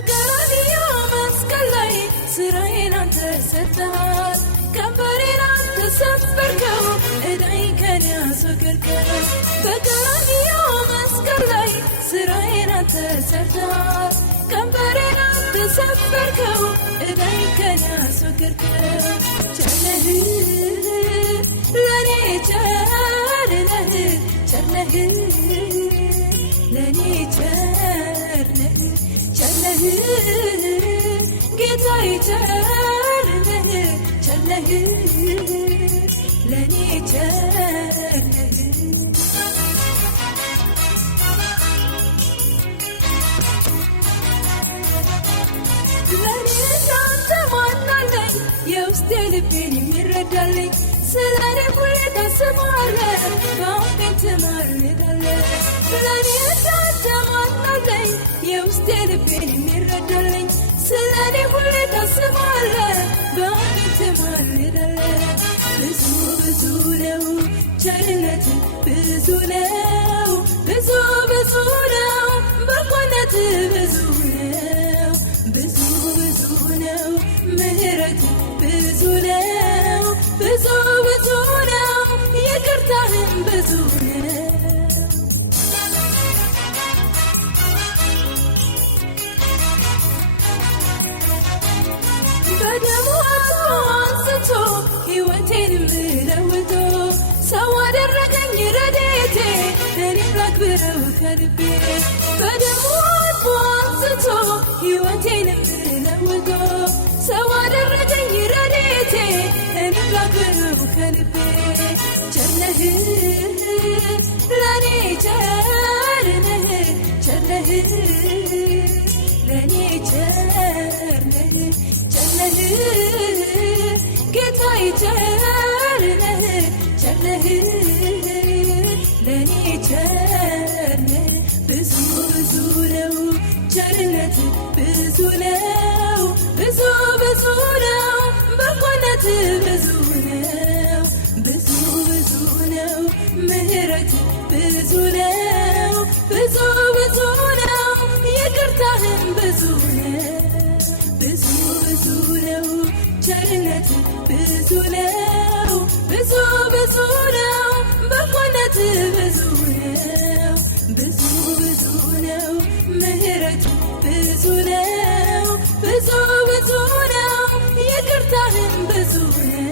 በቀራንዮ መስቀል ላይ ስራዬን አንተ ሰጥተሃል ቀንበሬን አንተ ሰበርከው ዕዳዬን ከኔ አስወገድከው በቀራንዮ መስቀል ላይ ስራዬን አንተ ሰጥተሃል ቀንበሬን አንተ ሰበርከው ዕዳዬን ከኔ አስወገድከው ቸር ነህ ለኔ ቸር ነህ ቸር ነህ ለኔ ቸር ነህ ቸር ነህ ጌታዬ ቸር ነህ ቸር ነህ ለኔ ቸር ነህ ለኔ እንዳንተ ማን አለኝ የውስጤ ልቤን የሚረዳልኝ ስለኔ ሁሌ ታስባለህ በአፌ ትማልዳለህ ለኔ እንዳንተ ማን አለኝ የውስጤ ልቤን የሚረዳልኝ ስለኔ ሁሌ ታስባለህ በአፌ ትማልዳለህ ብዙ ብዙ ነው ቸርነትህ ብዙ ነው ብዙ ብዙ ነው በጎነትህ ብዙ ነው ብዙ ብዙ ነው ምህረትህ ብዙ ነው ብዙ ብዙ ነው ይቅርታህም ብዙ ነው በደሙ አንስቶ ሕይወቴንም ለውጦ ሰው አደረገኝ ረድኤቴ እኔም ላክብረው ከልቤ በደሙ አንስቶ ሕይወቴንም ለውጦ ሰው አደረገኝ ረድኤቴ እኔም ላክብረው ከልቤ ቸር ነህ ለኔ ቸር ነህ ቸር ነህ ለኔ ቸር ነህ ቸር ነህ ጌታዬ ቸር ነህ ቸር ነህ ለኔ ቸር ነህ ብዙ ብዙ ነው ቸርነትህ ብዙ ነው ብዙ ብዙ ነው በጎነትህ ብዙ ነው ብዙ ብዙ ነው ምህረትህ ብዙ ነው ብዙ ብዙ ነው ይቅርታህም ብዙ ነው ብዙ ብዙ ነው ቸርነትህ ብዙ ነው ብዙ ብዙ ነው በጎነትህ ብዙ ነው ብዙ ብዙ ነው ምህረትህ ብዙ ነው ብዙ ብዙ ነው ይቅርታህም ብዙ ነው